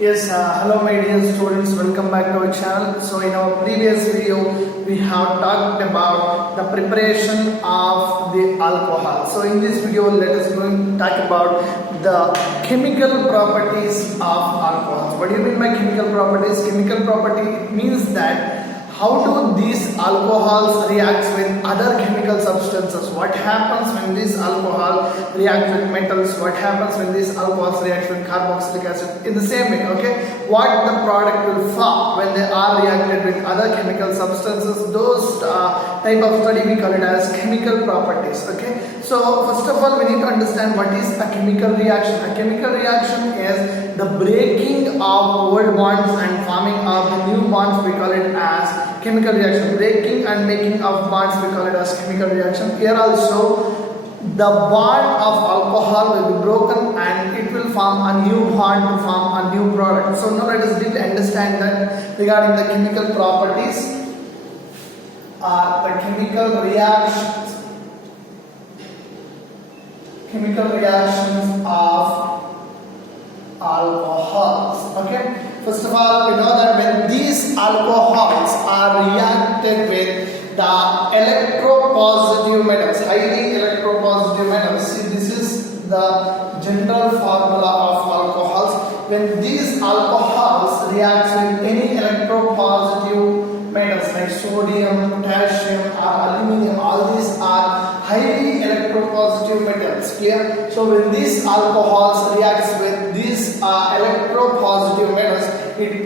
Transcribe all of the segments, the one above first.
Yes, hello my dear students, welcome back to our channel. So in our previous video, we have talked about the preparation of the alcohol. So in this video, let us going to talk about the chemical properties of alcohol. What do you mean by chemical properties? Chemical property means that how do these alcohols react with other chemical substances? What happens when this alcohol reacts with metals? What happens when these alcohols react with carboxylic acid? In the same way, okay? What the product will form when they are reacted with other chemical substances? Those type of study we call it as chemical properties, okay? So first of all, we need to understand what is a chemical reaction. A chemical reaction is the breaking of old bonds and forming of the new bonds. We call it as chemical reaction. Breaking and making of bonds, we call it as chemical reaction. Here also the bond of alcohol will be broken and it will form a new bond to form a new product. So now let us really understand that regarding the chemical properties, the chemical reactions of alcohols. Okay. First of all, we know that when these alcohols are reacted with the electropositive metals, highly electropositive metals. See, this is the general formula of alcohols. When these alcohols react with any electropositive metals like sodium, potassium, or aluminum, all these are highly electropositive metals. Clear? So when these alcohols reacts with these electropositive metals, it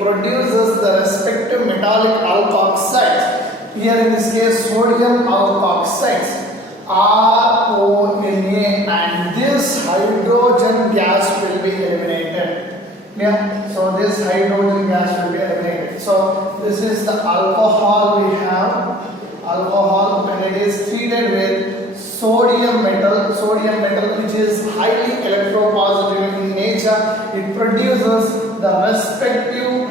produces the respective metallic alkoxides. Here in this case, sodium alkoxides, RONA, and this hydrogen gas will be eliminated. Yeah, so this hydrogen gas will be eliminated. So this is the alcohol we have. Alcohol, when it is treated with sodium metal which is highly electropositive in nature, it produces the respective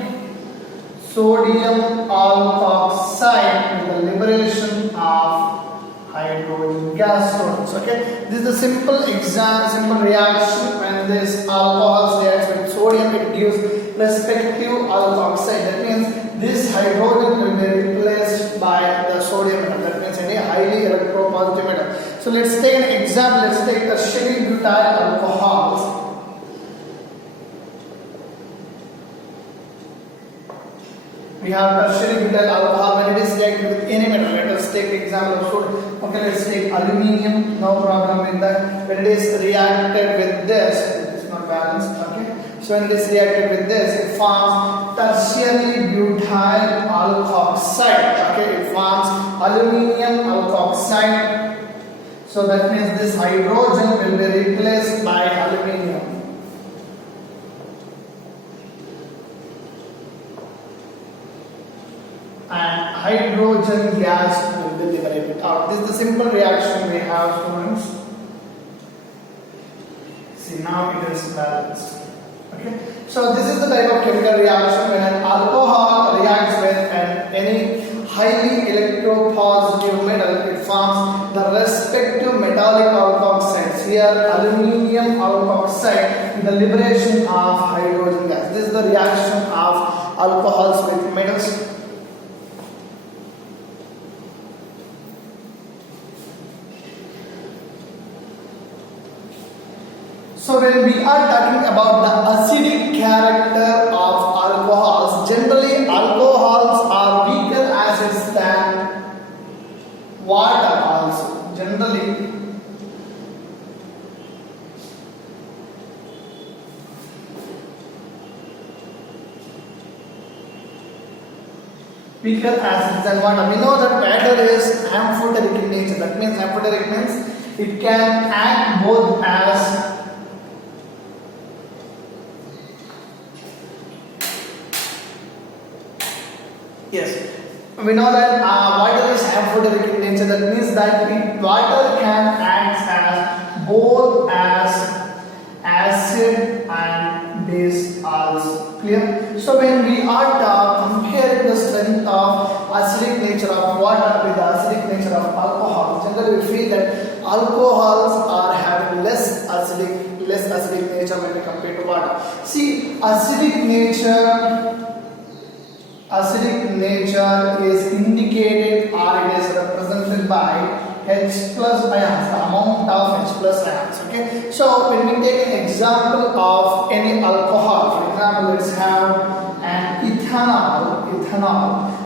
sodium alkoxide with the liberation of hydrogen gas stones. Okay, this is the simple reaction. When this alcohol reacts with sodium, it gives respective alkoxide. That means this hydrogen will be replaced by the sodium metal. That means any highly electropositive metal. So let's take an example. Let's take the tertiary alcohols. We have tertiary butyl alcohol. When it is reacted with any metal, let us take the example of sodium. Okay, let's take aluminium. No problem with that. When it is reacted with this, it is not balanced. Okay. So when it is reacted with this, it forms tertiary butyl alkoxide. Okay, it forms aluminium alkoxide. So that means this hydrogen will be replaced by aluminium. And hydrogen gas will be liberated out. This is the simple reaction we have, students. See, now it is balanced. Okay. So this is the type of chemical reaction when an alcohol reacts with any highly electropositive metal. It forms the respective metallic alkoxides. Here, aluminium alkoxide with the liberation of hydrogen gas. This is the reaction of alcohols with metals. So when we are talking about the acidic character of alcohols, generally alcohols are weaker acids than water also. Generally, weaker acids than water. We know that water is amphoteric in nature. That means amphoteric means it can act both as we know that water is amphoteric in nature. That means that water can act as both as acid and base also. Clear? So when we are comparing the strength of acidic nature of water with the acidic nature of alcohol, generally we feel that alcohols are having less acidic nature when we compare water. See, acidic nature is indicated or it is represented by H plus ions, the amount of H plus ions. Okay, so when we take an example of any alcohol, for example, let's have an ethanol.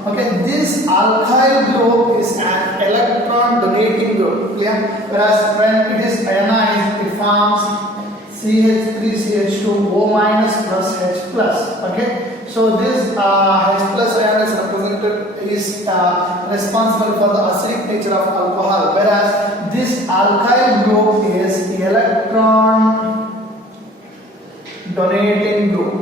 Okay, this alkyl group is an electron donating group, clear? Whereas when it is ionized, it forms CH3CH2O minus plus H plus. Okay, so this H plus ion is responsible for the acidic nature of alcohol, whereas this alkyl group is the electron donating group.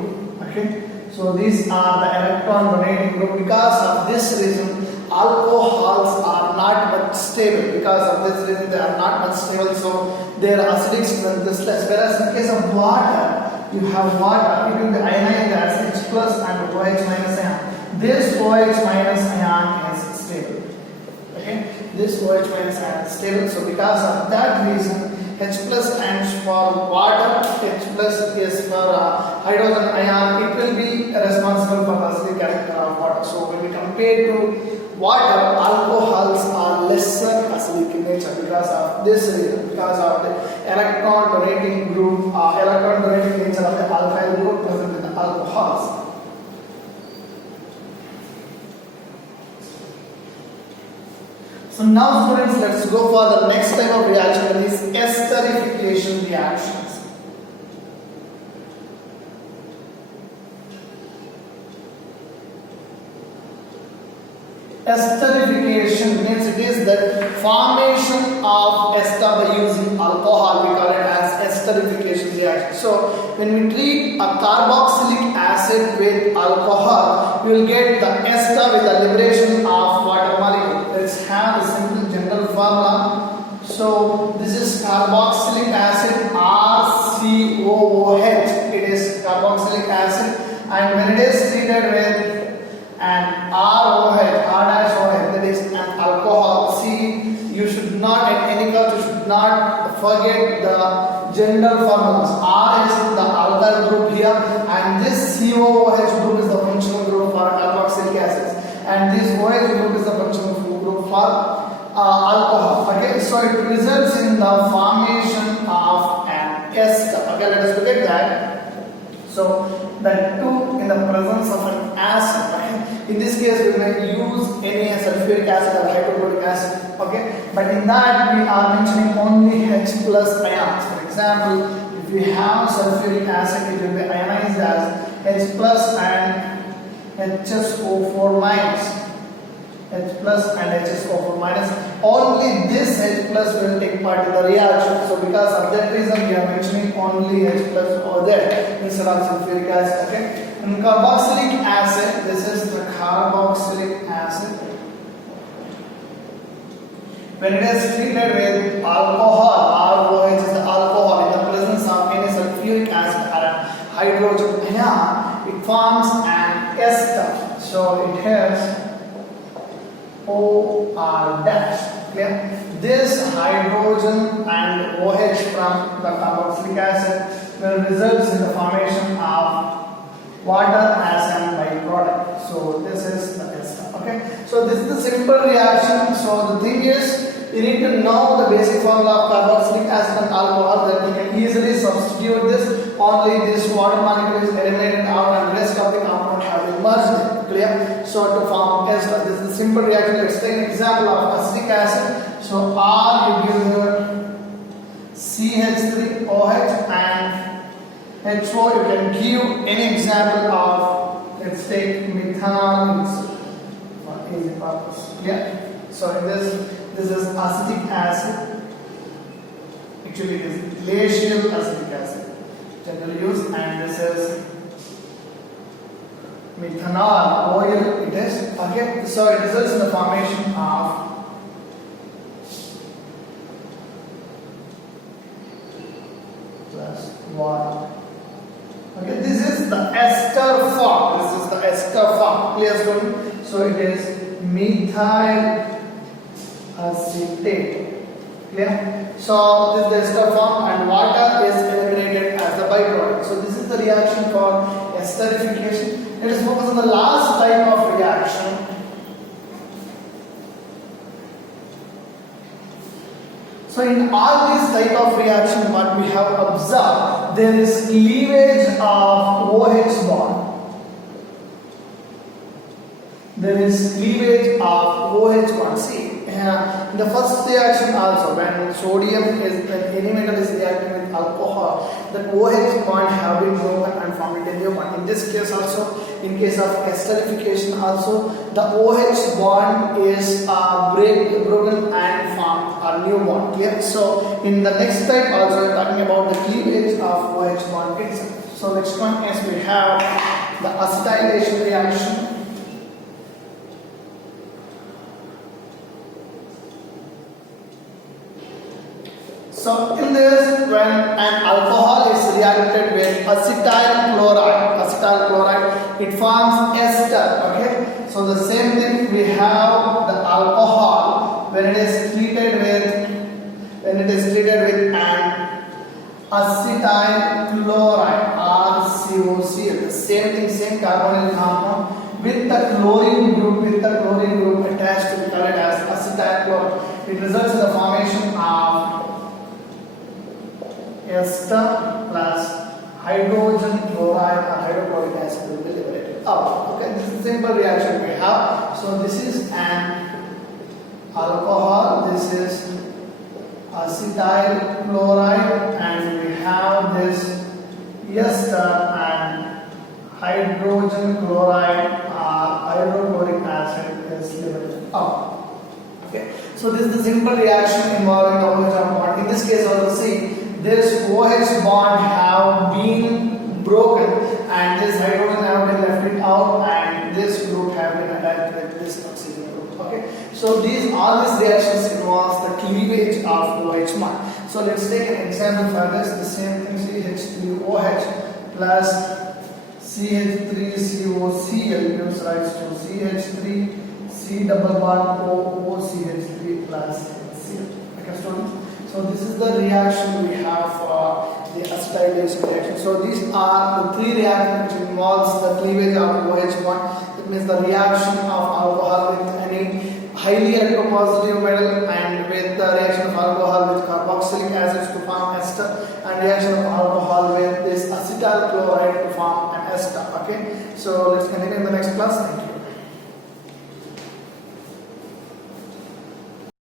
Okay, so these are the electron donating group. Because of this reason, alcohols are not much stable. Because of this reason, they are not much stable, so their acidic strength is less. Whereas in case of water, you have water giving the ionized as H plus and OH minus ion. This OH minus ion is stable. Okay, this OH minus ion is stable. So because of that reason, H plus stands for water, H plus is for hydrogen ion. It will be responsible for the acidic character of water. So when we compare to water, alcohols are lesser acidic in nature because of this reason, because of the electron donating group, electron donating nature of the alkyl group present in the alcohols. So now students, let's go for the next type of reaction, that is esterification reactions. Esterification means it is the formation of ester by using alcohol. We call it as esterification reaction. So when we treat a carboxylic acid with alcohol, we will get the ester with the liberation of water molecule. Let's have a simple general formula. So this is carboxylic acid, RCOOH. It is carboxylic acid, and when it is treated with an ROH, R-OH, that is an alcohol. See, you should not, at any cost, you should not forget the general formulas. R is the alkyl group here, and this COOH group is the functional group for carboxylic acids, and this OH group is the functional group for alcohol. Okay, so it results in the formation of an ester. Okay, let us look at that. So the two in the presence of an acid. Okay? In this case, we may use any sulfuric acid or hydrochloric acid. Okay, but in that we are mentioning only H plus ions. For example, if we have sulfuric acid, it will be ionized as H plus and HSO4 minus. H plus and HSO4 minus. Only this H plus will take part in the reaction. So because of that reason, we are mentioning only H plus over there instead of sulfuric acid. Okay. And carboxylic acid, this is the carboxylic acid. When it is treated with alcohol, ROH is the alcohol, in the presence of any sulfuric acid or a hydrogen ion, it forms an ester. So it has OR dash. Clear? This hydrogen and OH from the carboxylic acid will result in the formation of water as an byproduct. So this is the ester. Okay. So this is the simple reaction. So the thing is, you need to know the basic formula of carboxylic acid and alcohol, that you can easily substitute this. Only this water molecule is eliminated out and rest of the compound have been merged. Clear? So to form ester, this is the simple reaction. Let's take an example of acetic acid. So R, you give the CH3OH and HO. You can give any example of, let's take methanol for easy purpose. Clear? So in this is acetic acid. Actually, it is glacial acetic acid, generally used, and this is methanol oil. It is okay. So it results in the formation of plus water. Okay, this is the ester form. This is the ester form. Clear, student? So it is methyl acetate. Clear? So this is the ester form and water is eliminated as the byproduct. So this is the reaction for esterification. Let us focus on the last type of reaction. So in all these type of reaction, what we have observed, there is cleavage of OH bond. There is cleavage of OH bond. See, in the first reaction also, when sodium is, when any metal is reacting with alcohol, that OH bond have been broken and formed a new bond. In this case also, in case of esterification also, the OH bond is broken and formed a new bond. Clear? So in the next type also, we are talking about the cleavage of OH bond itself. So next one is we have the acetylation reaction. So in this, when an alcohol is reacted with acetyl chloride, it forms ester. Okay. So the same thing we have the alcohol when it is treated with an acetyl chloride (RCOCl). The same thing, same carbonyl compound with the chlorine group attached to be called as acetyl chloride. It results in the formation of ester plus hydrogen chloride or hydrochloric acid will be liberated out. Okay, this is a simple reaction we have. So this is an alcohol, this is acetyl chloride, and we have this ester and hydrogen chloride or hydrochloric acid is liberated out. Okay, so this is the simple reaction involving the OH bond. In this case also, see, this OH bond have been broken and this hydrogen have been left it out and this group have been attached with this oxygen group. Okay, so all these reactions involves the cleavage of OH bond. So let's take an example for this. The same thing, CH3OH plus CH3COCl gives rise to CH3 C double bond OOCH3 plus Cl. Okay, students. So this is the reaction we have for the acetylation reaction. So these are the three reactions which involves the cleavage of OH bond. It means the reaction of alcohol with any highly electropositive metal and